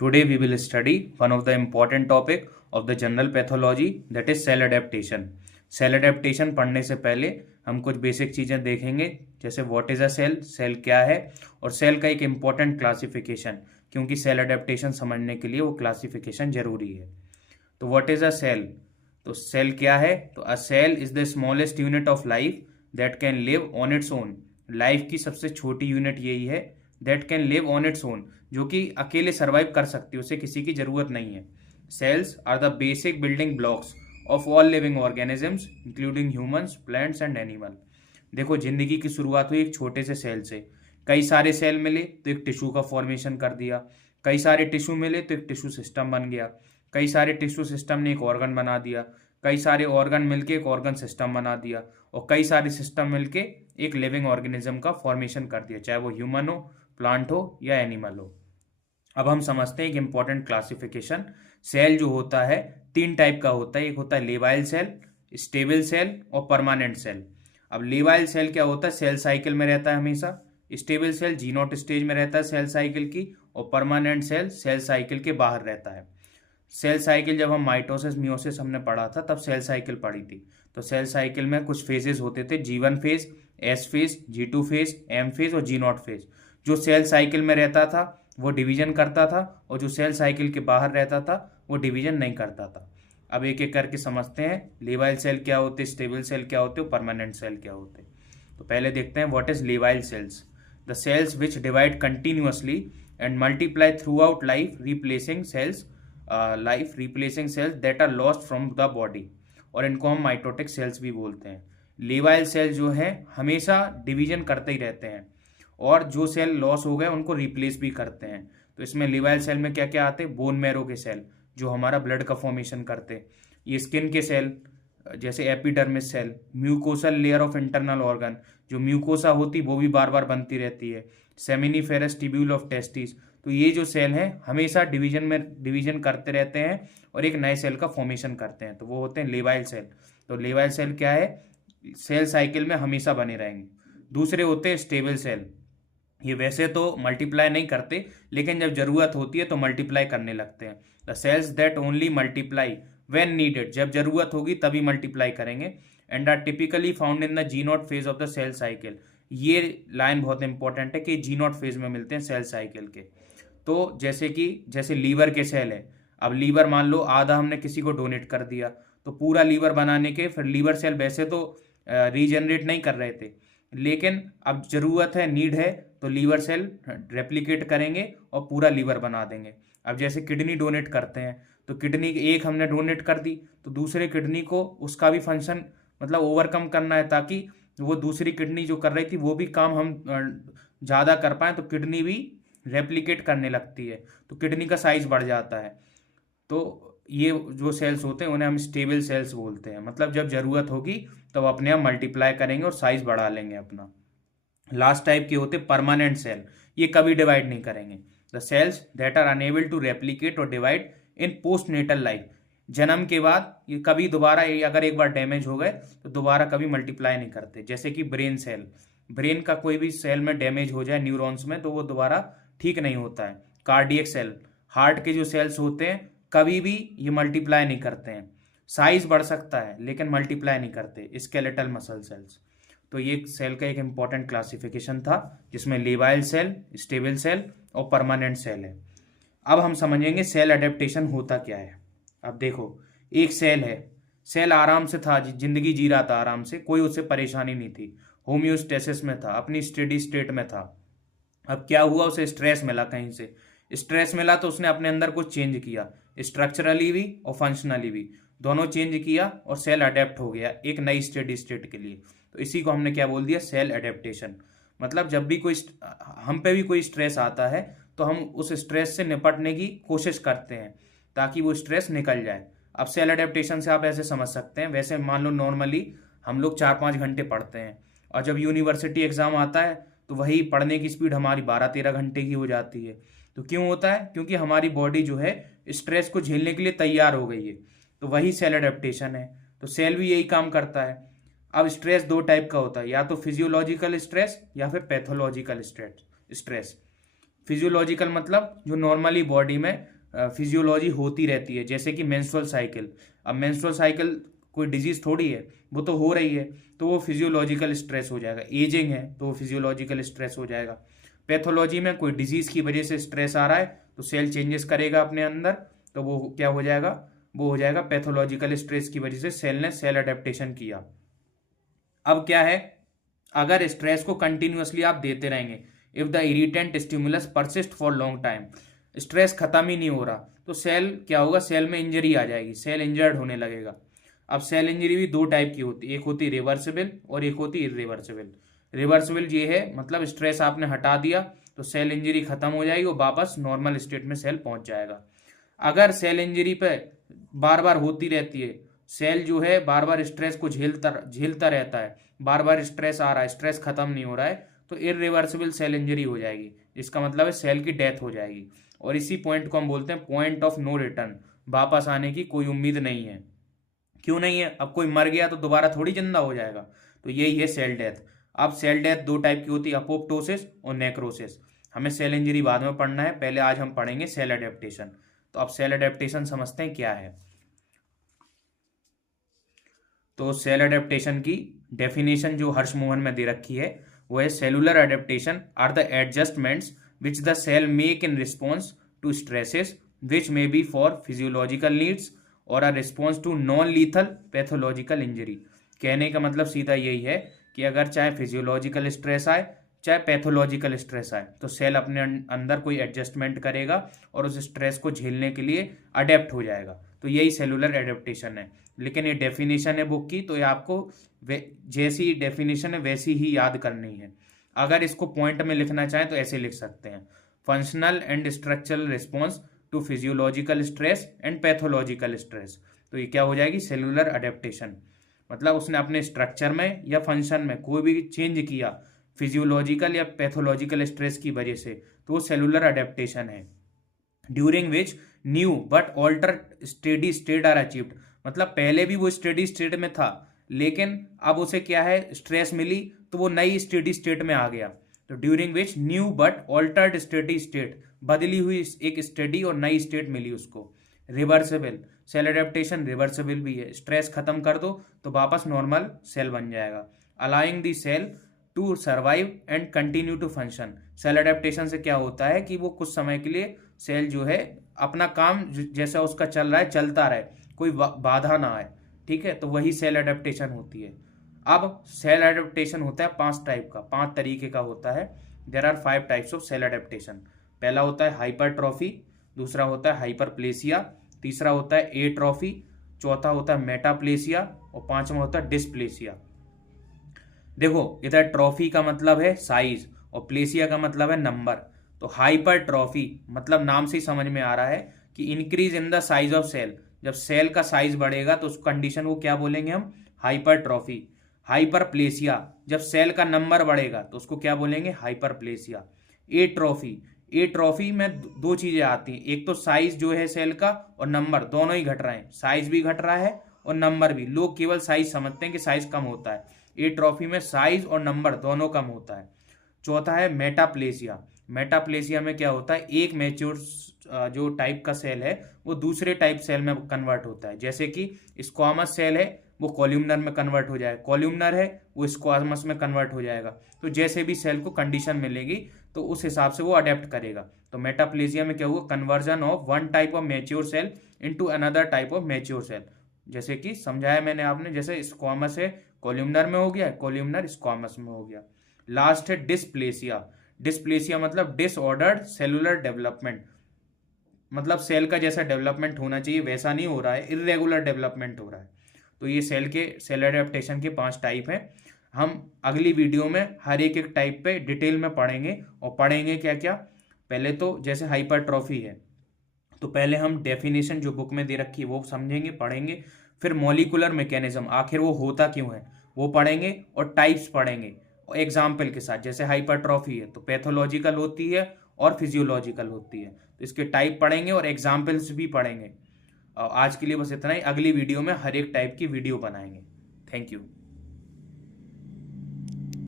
Today we will study one of the important topic of the general pathology, that is cell adaptation. Cell adaptation पढ़ने से पहले हम कुछ basic चीज़ें देखेंगे, जैसे what is a cell, cell क्या है, और सेल का एक इम्पॉर्टेंट क्लासिफिकेशन, क्योंकि सेल एडेप्टेशन समझने के लिए वो क्लासिफिकेशन जरूरी है। तो व्हाट इज़ अ सेल, तो सेल क्या है, तो a cell is the smallest unit of life that can live on its own. Life की सबसे छोटी यूनिट यही है, that can live on its own, जो कि अकेले सर्वाइव कर सकती है, उसे किसी की जरूरत नहीं है। Cells are the basic building blocks of all living organisms including humans, plants and animal. देखो, जिंदगी की शुरुआत हुई एक छोटे से सेल से। कई सारे सेल मिले तो एक टिश्यू का फॉर्मेशन कर दिया, कई सारे टिश्यू मिले तो एक टिश्यू सिस्टम बन गया, कई सारे टिश्यू सिस्टम ने एक ऑर्गन बना दिया, कई सारे ऑर्गन मिलके एक ऑर्गन सिस्टम बना दिया, और कई सारे सिस्टम मिलके एक लिविंग ऑर्गेनिज्म का फॉर्मेशन कर दिया, चाहे वो ह्यूमन हो, प्लांट हो या एनिमल हो। अब हम समझते हैं एक इंपॉर्टेंट क्लासिफिकेशन। सेल जो होता है तीन टाइप का होता है, एक होता है लेवाइल सेल, स्टेबल सेल और परमानेंट सेल। अब लेवाइल सेल क्या होता है, सेल साइकिल में रहता है हमेशा। Stable cell G nought stage में रहता है सेल साइकिल की, और परमानेंट सेल सेल साइकिल के बाहर रहता है। सेल साइकिल जब हम माइटोसिस मियोसिस हमने पढ़ा था तब सेल साइकिल पढ़ी थी। तो सेल साइकिल में कुछ फेजेस होते थे, G1 phase, S phase, G2 phase, M phase और जी नॉट फेज। जो सेल साइकिल में रहता था वो डिवीजन करता था, और जो सेल साइकिल के बाहर रहता था वो डिवीजन नहीं करता था। अब एक एक करके समझते हैं, लेवाइल सेल क्या होते, स्टेबल सेल क्या होते, परमानेंट सेल क्या होते। तो पहले देखते हैं व्हाट इज लेवाइल cells. The cells which divide continuously and multiply throughout life replacing cells that are lost from the body, और इनको हम माइटोटिक सेल्स भी बोलते हैं। लेवाइल सेल जो है हमेशा डिवीजन करते ही रहते हैं, और जो सेल लॉस हो गए उनको रिप्लेस भी करते हैं। तो इसमें लिवाइल सेल में क्या क्या आते हैं, बोन मैरो के सेल जो हमारा ब्लड का फॉर्मेशन करते हैं, ये स्किन के सेल जैसे epidermis cell, mucosal layer of internal organ, जो म्यूकोसा होती वो भी बार बार बनती रहती है, सेमिनिफेरस टिब्यूल ऑफ टेस्टिस। तो ये जो सेल हैं हमेशा डिवीजन करते रहते हैं और एक नए सेल का फॉर्मेशन करते हैं, तो वो होते हैं लेवाइल सेल। तो लेवाइल सेल क्या है, सेल साइकिल में हमेशा बने रहेंगे। दूसरे होते हैं स्टेबल सेल। ये वैसे तो मल्टीप्लाई नहीं करते, लेकिन जब जरूरत होती है तो मल्टीप्लाई करने लगते हैं। The cells that only multiply when needed, जब जरूरत होगी तभी मल्टीप्लाई करेंगे, and are typically found in the G not phase of the cell cycle. ये लाइन बहुत इंपॉर्टेंट है कि जी नॉट फेज में मिलते हैं सेल साइकिल के। तो जैसे लीवर के सेल है, अब लीवर मान लो आधा हमने किसी को डोनेट कर दिया, तो पूरा लीवर बनाने के फिर लीवर सेल वैसे तो रीजनरेट नहीं कर रहे थे, लेकिन अब जरूरत है, नीड है, तो लीवर सेल रेप्लिकेट करेंगे और पूरा लीवर बना देंगे। अब जैसे किडनी डोनेट करते हैं, तो किडनी एक हमने डोनेट कर दी, तो दूसरे किडनी को उसका भी फंक्शन मतलब ओवरकम करना है, ताकि वो दूसरी किडनी जो कर रही थी वो भी काम हम ज़्यादा कर पाएँ, तो किडनी भी रेप्लिकेट करने लगती है, तो किडनी का साइज बढ़ जाता है। तो ये जो सेल्स होते हैं उन्हें हम स्टेबल सेल्स बोलते हैं, मतलब जब जरूरत होगी तब अपने आप मल्टीप्लाई करेंगे और साइज बढ़ा लेंगे अपना। लास्ट टाइप के होते परमानेंट सेल, ये कभी डिवाइड नहीं करेंगे। The cells that are unable to replicate और divide in postnatal life, जन्म के बाद ये कभी दोबारा अगर एक बार डैमेज हो गए तो दोबारा कभी मल्टीप्लाई नहीं करते। जैसे कि ब्रेन सेल, ब्रेन का कोई भी सेल में डैमेज हो जाए न्यूरॉन्स में तो वो दोबारा ठीक नहीं होता है। कार्डियक सेल, हार्ट के जो सेल्स होते हैं कभी भी ये मल्टीप्लाई नहीं करते हैं, साइज बढ़ सकता है लेकिन मल्टीप्लाई नहीं करते। Skeletal muscle cells. तो ये सेल का एक इंपॉर्टेंट क्लासिफिकेशन था, जिसमें लेवाइल सेल, स्टेबल सेल और परमानेंट सेल है। अब हम समझेंगे सेल अडेप्टेशन होता क्या है। अब देखो, एक सेल है, सेल आराम से था, जिंदगी जी रहा था आराम से, कोई उससे परेशानी नहीं थी, होम्योस्टेसिस में था, अपनी स्टेडी स्टेट में था। अब क्या हुआ, उसे स्ट्रेस मिला, कहीं से स्ट्रेस मिला तो उसने अपने अंदर कुछ चेंज किया, स्ट्रक्चरली भी और फंक्शनली भी, दोनों चेंज किया, और सेल अडेप्ट हो गया एक नई स्टेडी स्टेट के लिए। तो इसी को हमने क्या बोल दिया, सेल अडेप्टेशन। मतलब जब भी कोई हम पे भी कोई स्ट्रेस आता है तो हम उस स्ट्रेस से निपटने की कोशिश करते हैं ताकि वो स्ट्रेस निकल जाए। अब सेल अडेप्टेशन से आप ऐसे समझ सकते हैं, वैसे मान लो नॉर्मली हम लोग 4-5 घंटे पढ़ते हैं, और जब यूनिवर्सिटी एग्जाम आता है तो वही पढ़ने की स्पीड हमारी 12-13 घंटे की हो जाती है। तो क्यों होता है, क्योंकि हमारी बॉडी जो है स्ट्रेस को झेलने के लिए तैयार हो गई है। तो वही सेल अडेप्टेशन है। तो सेल भी यही काम करता है। अब स्ट्रेस दो टाइप का होता है, या तो फिजियोलॉजिकल स्ट्रेस या फिर पैथोलॉजिकल स्ट्रेस। फिजियोलॉजिकल मतलब जो नॉर्मली बॉडी में फिजियोलॉजी होती रहती है, जैसे कि मेंस्ट्रुअल साइकिल। अब मेंस्ट्रुअल साइकिल कोई डिजीज थोड़ी है, वो तो हो रही है, तो वो फिजियोलॉजिकल स्ट्रेस हो जाएगा। एजिंग है तो वो फिजियोलॉजिकल स्ट्रेस हो जाएगा। पैथोलॉजी में कोई डिजीज की वजह से स्ट्रेस आ रहा है तो सेल चेंजेस करेगा अपने अंदर, तो वो क्या हो जाएगा, वो हो जाएगा पैथोलॉजिकल स्ट्रेस की वजह से सेल ने सेल अडेप्टेशन किया। अब क्या है, अगर स्ट्रेस को कंटिन्यूअसली आप देते रहेंगे, if the irritant stimulus persist for long time, stress खत्म ही नहीं हो रहा, तो सेल क्या होगा, सेल में इंजरी आ जाएगी, सेल इंजर्ड होने लगेगा। अब सेल इंजरी भी दो टाइप की होती है, एक होती रिवर्सिबल और एक होती इरिवर्सिबल। रिवर्सिबल ये है मतलब स्ट्रेस आपने हटा दिया तो सेल इंजरी खत्म हो जाएगी और वापस नॉर्मल स्टेट में सेल पहुंच जाएगा। अगर सेल इंजरी पे बार बार होती रहती है, सेल जो है बार बार स्ट्रेस को झेलता रहता है, बार बार स्ट्रेस आ रहा है, स्ट्रेस खत्म नहीं हो रहा है, तो इरिवर्सिबल सेल इंजरी हो जाएगी। इसका मतलब है सेल की डेथ हो जाएगी। और इसी पॉइंट को हम बोलते हैं पॉइंट ऑफ नो रिटर्न, वापस आने की कोई उम्मीद नहीं है। क्यों नहीं है, अब कोई मर गया तो दोबारा थोड़ी जिंदा हो जाएगा, तो यही है सेल डेथ। अब सेल डेथ दो टाइप की होती है, अपोप्टोसिस और नेक्रोसिस। हमें सेल इंजरी बाद में पढ़ना है, पहले आज हम पढ़ेंगे सेल अडेप्टेशन। तो अब सेल अडेप्टेशन समझते हैं क्या है। तो सेल अडेप्टेशन की डेफिनेशन जो हर्ष मोहन में दे रखी है वो है, cellular adaptation are the adjustments which the cell make in response to stresses which may be for physiological needs और a response to non lethal pathological injury. कहने का मतलब सीधा यही है कि अगर चाहे फिजियोलॉजिकल स्ट्रेस आए चाहे पैथोलॉजिकल स्ट्रेस आए, तो सेल अपने अंदर कोई एडजस्टमेंट करेगा और उस स्ट्रेस को झेलने के लिए अडेप्ट हो जाएगा। तो यही सेलुलर एडेप्टेशन है। लेकिन ये डेफिनेशन है बुक की, तो ये आपको जैसी डेफिनेशन है वैसी ही याद करनी है। अगर इसको पॉइंट में लिखना चाहें तो ऐसे लिख सकते हैं, functional and structural response to physiological stress and pathological stress. तो ये क्या हो जाएगी, सेलुलर अडेप्टेशन। मतलब उसने अपने स्ट्रक्चर में या फंक्शन में कोई भी चेंज किया फिजियोलॉजिकल या पैथोलॉजिकल स्ट्रेस की वजह से, तो वो सेलुलर अडेप्टेशन है। During which new but alter steady state are achieved, मतलब पहले भी वो स्टेडी स्टेट में था, लेकिन अब उसे क्या है, स्ट्रेस मिली तो वो नई स्टेडी स्टेट में आ गया। तो during which new but altered steady state, बदली हुई एक स्टेडी और नई स्टेट मिली उसको। रिवर्सिबल, सेल अडेप्टेशन रिवर्सिबल भी है, स्ट्रेस खत्म कर दो तो वापस नॉर्मल सेल बन जाएगा। Allowing the cell to survive and continue to function, cell adaptation से क्या होता है कि वो कुछ समय के लिए सेल जो है अपना काम जैसा उसका चल रहा है चलता रहे, कोई बाधा ना आए, ठीक है, तो वही सेल अडेप्टेशन होती है। अब सेल अडेप्टेशन होता है 5 टाइप का, 5 तरीके का होता है। There are 5 types of cell adaptation. पहला होता है हाइपरट्रॉफी, दूसरा होता है हाइपरप्लेसिया, तीसरा होता है एट्रॉफी, चौथा होता है मेटाप्लेसिया और पांचवा होता है डिस्प्लेसिया। देखो इधर ट्रॉफी का मतलब है साइज और प्लेसिया का मतलब है नंबर। तो हाइपरट्रॉफी मतलब नाम से ही समझ में आ रहा है कि increase in the size of cell, जब सेल का साइज बढ़ेगा तो उस कंडीशन को क्या बोलेंगे हम, हाइपरट्रॉफी। हाइपरप्लेसिया, जब सेल का नंबर बढ़ेगा तो उसको क्या बोलेंगे, हाइपरप्लेसिया। एट्रॉफी, एट्रॉफी में दो चीजें आती हैं, एक तो साइज जो है सेल का और नंबर दोनों ही घट रहे हैं, साइज भी घट रहा है और नंबर भी। लोग केवल साइज समझते हैं कि साइज कम होता है, एट्रॉफी में साइज और नंबर दोनों कम होता है। चौथा है मेटाप्लेसिया। मेटाप्लेसिया में क्या होता है, एक मैच्योर जो टाइप का सेल है वो दूसरे टाइप सेल में कन्वर्ट होता है। जैसे कि स्क्वामस सेल है वो कॉल्यूमनर में कन्वर्ट हो जाएगा, कॉल्यूमनर है वो स्क्वामस में कन्वर्ट हो जाएगा। तो जैसे भी सेल को कंडीशन मिलेगी तो उस हिसाब से वो अडेप्ट करेगा। तो मेटाप्लेसिया में क्या हुआ, conversion of one type of mature cell into another type of mature cell. जैसे कि समझाया मैंने आपने, जैसे स्क्वामस है कॉल्यूमनर में हो गया, कॉल्यूमनर स्क्वामस में हो गया। लास्ट है डिस्प्लेसिया। डिस्प्लेसिया मतलब डिसऑर्डर्ड सेलुलर डेवलपमेंट, मतलब सेल का जैसा डेवलपमेंट होना चाहिए वैसा नहीं हो रहा है, इरेगुलर डेवलपमेंट हो रहा है। तो ये सेल एडेप्टेशन के 5 टाइप हैं। हम अगली वीडियो में हर एक टाइप पे डिटेल में पढ़ेंगे। और पढ़ेंगे क्या क्या, पहले तो जैसे हाइपरट्रॉफी है तो पहले हम डेफिनेशन जो बुक में दे रखी है वो समझेंगे पढ़ेंगे, फिर मॉलिकुलर मैकेनिज्म आखिर वो होता क्यों है वो पढ़ेंगे, और टाइप्स पढ़ेंगे एग्जाम्पल के साथ। जैसे हाइपरट्रॉफी है तो पैथोलॉजिकल होती है और फिजियोलॉजिकल होती है, तो इसके टाइप पढ़ेंगे और एग्जाम्पल्स भी पढ़ेंगे। आज के लिए बस इतना ही, अगली वीडियो में हर एक टाइप की वीडियो बनाएंगे। Thank you.